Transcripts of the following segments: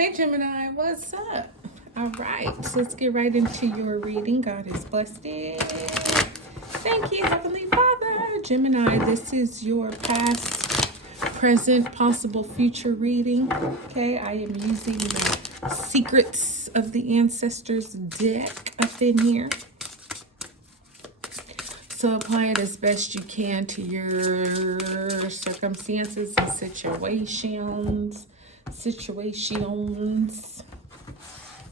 Hey Gemini, what's up? All right, so let's get right into your reading. God has blessed it. Thank you, Heavenly Father. Gemini, this is your past, present, possible future reading. Okay, I am using the Secrets of the Ancestors deck up in here. So apply it as best you can to your circumstances and situations.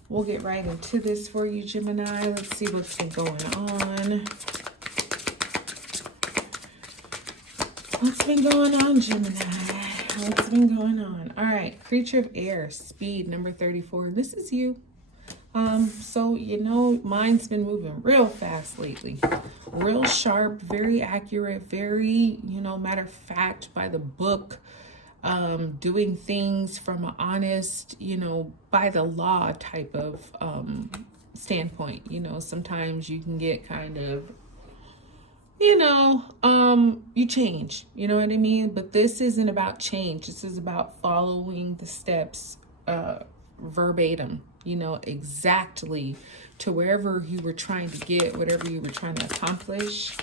We'll get right into this for you, Gemini. Let's see what's been going on. What's been going on, Gemini? What's been going on? All right, creature of air, speed number 34. This is you. So, mine's been moving real fast lately. Real sharp, very accurate, very, matter of fact, by the book. Doing things from an honest, by the law type of standpoint. Sometimes you can get kind of, you change, you know what I mean? But this isn't about change. This is about following the steps verbatim, exactly to wherever you were trying to get, whatever you were trying to accomplish.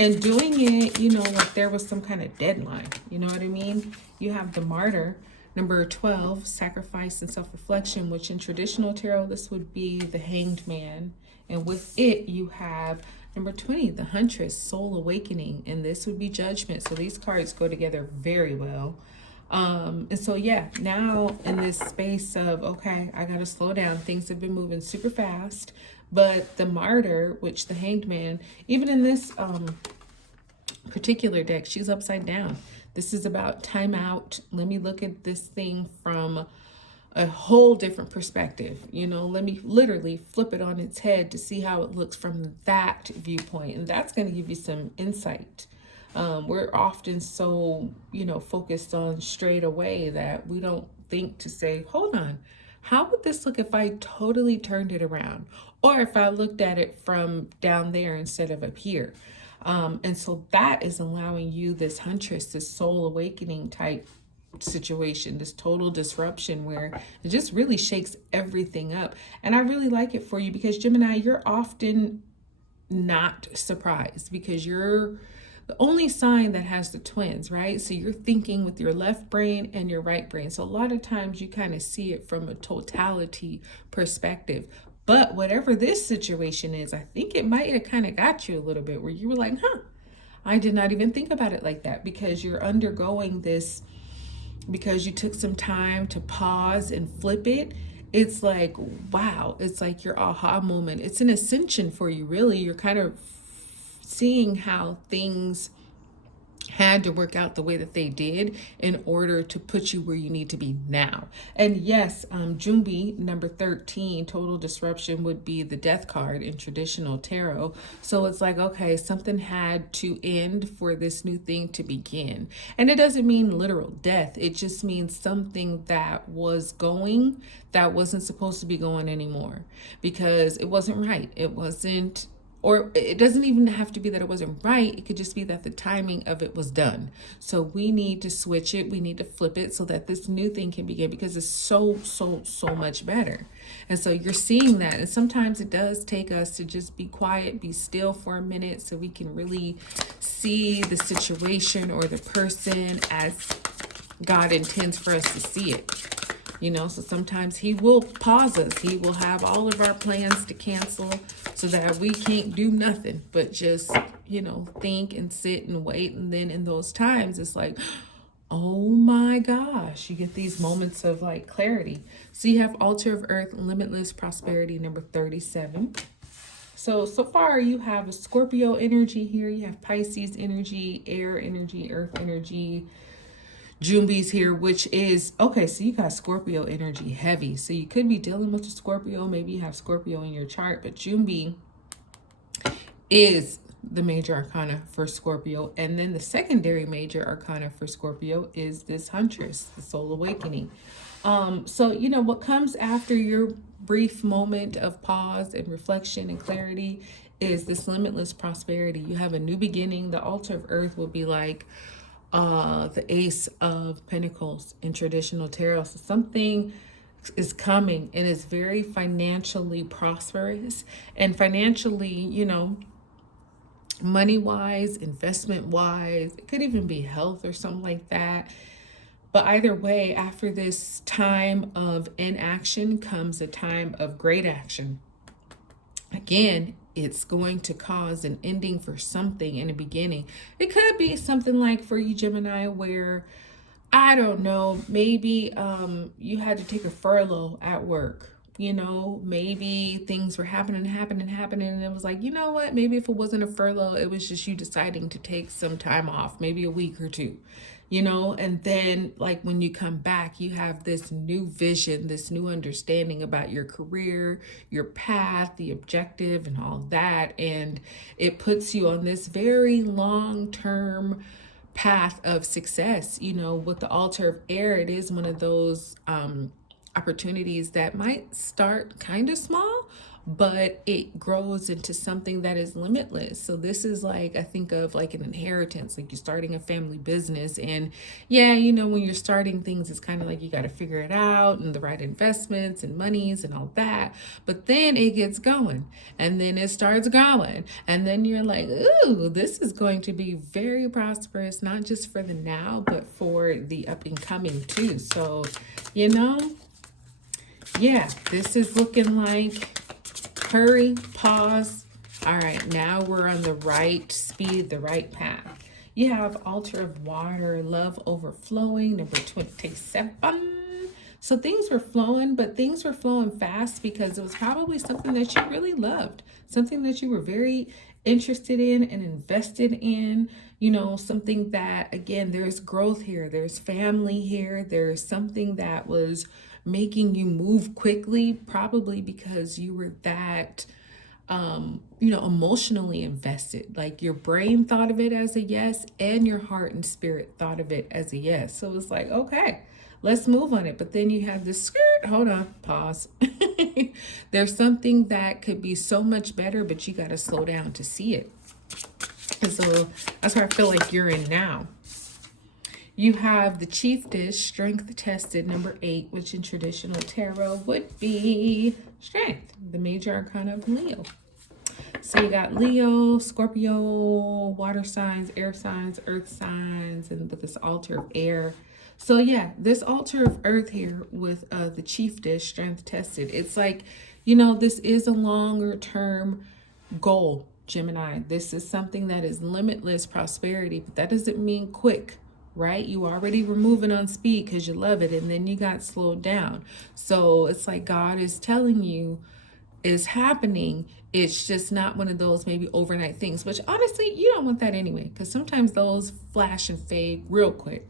And doing it, like there was some kind of deadline. You know what I mean? You have the martyr, number 12, sacrifice and self-reflection, which in traditional tarot, this would be the hanged man. And with it, you have number 20, the huntress, soul awakening. And this would be judgment. So these cards go together very well. And so, now in this space of, okay, I got to slow down. Things have been moving super fast. But the martyr, which the hanged man, even in this particular deck, she's upside down. This is about time out. Let me look at this thing from a whole different perspective. Let me literally flip it on its head to see how it looks from that viewpoint. And that's going to give you some insight. We're often so, focused on straight away that we don't think to say, hold on. How would this look if I totally turned it around? Or if I looked at it from down there instead of up here? And so that is allowing you, this huntress, this soul awakening type situation, this total disruption where it just really shakes everything up. And I really like it for you because, Gemini, you're often not surprised because you're the only sign that has the twins, right? So you're thinking with your left brain and your right brain. So a lot of times you kind of see it from a totality perspective. But whatever this situation is, I think it might have kind of got you a little bit where you were like, I did not even think about it like that, because you're undergoing this, because you took some time to pause and flip it. It's like, wow, it's like your aha moment. It's an ascension for you, really. You're kind of seeing how things had to work out the way that they did in order to put you where you need to be now. And yes, Jumbi, number 13, total disruption, would be the death card in traditional tarot. So it's like, okay, something had to end for this new thing to begin. And it doesn't mean literal death. It just means something that was going that wasn't supposed to be going anymore, because it wasn't right. It wasn't. Or it doesn't even have to be that it wasn't right. It could just be that the timing of it was done. So we need to switch it. We need to flip it so that this new thing can begin, because it's so much better. And so you're seeing that. And sometimes it does take us to just be quiet, be still for a minute, so we can really see the situation or the person as God intends for us to see it. So sometimes he will pause us. He will have all of our plans to cancel so that we can't do nothing but just, think and sit and wait. And then in those times, it's like, oh my gosh, you get these moments of like clarity. So you have altar of earth, limitless prosperity, number 37. So far you have a Scorpio energy here. You have Pisces energy, air energy, earth energy. Jumbi's here, which is, okay, so you got Scorpio energy heavy. So you could be dealing with a Scorpio. Maybe you have Scorpio in your chart, but Jumbi is the major arcana for Scorpio. And then the secondary major arcana for Scorpio is this huntress, the soul awakening. So, what comes after your brief moment of pause and reflection and clarity is this limitless prosperity. You have a new beginning. The altar of earth will be like, the Ace of Pentacles in traditional tarot. So something is coming and is very financially prosperous, and financially, money wise, investment wise. It could even be health or something like that. But either way, after this time of inaction comes a time of great action. Again, it's going to cause an ending for something in a beginning. It could be something like for you, Gemini, where, I don't know, maybe you had to take a furlough at work. Maybe things were happening, and it was like, you know what? Maybe if it wasn't a furlough, it was just you deciding to take some time off, maybe a week or two, and then like when you come back, you have this new vision, this new understanding about your career, your path, the objective, and all that. And it puts you on this very long-term path of success. With the altar of air, it is one of those opportunities that might start kind of small, but it grows into something that is limitless. So this is like, I think of like an inheritance, like you're starting a family business. And yeah, when you're starting things, it's kind of like you got to figure it out and the right investments and monies and all that. But then it gets going, and then it starts growing. And then you're like, ooh, this is going to be very prosperous, not just for the now, but for the up and coming too. So, yeah, this is looking like hurry, pause. All right, now we're on the right speed, the right path. You have altar of water, love overflowing, number 27. So things were flowing, but things were flowing fast because it was probably something that you really loved, something that you were very interested in and invested in, something that, again, there's growth here, there's family here, there's something that was making you move quickly, probably because you were that emotionally invested. Like your brain thought of it as a yes, and your heart and spirit thought of it as a yes. So it's like, okay, let's move on it. But then you have this skirt, hold on, pause. There's something that could be so much better, but you got to slow down to see it. And so that's where I feel like you're in now. You have the Chief Dish, strength tested, number 8, which in traditional tarot would be strength, the major arcana of Leo. So you got Leo, Scorpio, water signs, air signs, earth signs, and with this altar of air. So yeah, this altar of earth here with the Chief Dish, strength tested. It's like, this is a longer term goal, Gemini. This is something that is limitless prosperity, but that doesn't mean quick. Right? You already were moving on speed because you love it, and then you got slowed down. So it's like God is telling you is happening. It's just not one of those maybe overnight things, which honestly, you don't want that anyway, because sometimes those flash and fade real quick.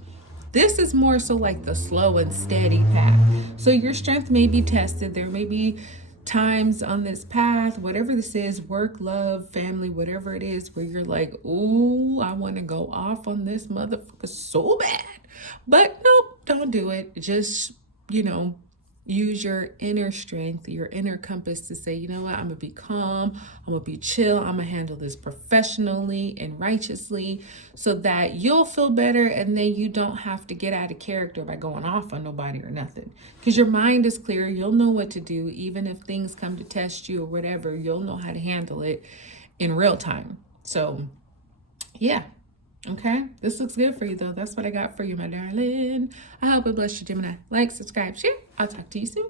This is more so like the slow and steady path. So your strength may be tested. There may be times on this path, whatever this is, work, love, family, whatever it is, where you're like, ooh, I want to go off on this motherfucker so bad. But nope, don't do it. Just, use your inner strength, your inner compass to say, you know what, I'm going to be calm, I'm going to be chill, I'm going to handle this professionally and righteously so that you'll feel better, and then you don't have to get out of character by going off on nobody or nothing. Because your mind is clear, you'll know what to do, even if things come to test you or whatever, you'll know how to handle it in real time. So, yeah. Okay, this looks good for you though. That's what I got for you, my darling. I hope it blessed you, Gemini. Like, subscribe, share. I'll talk to you soon.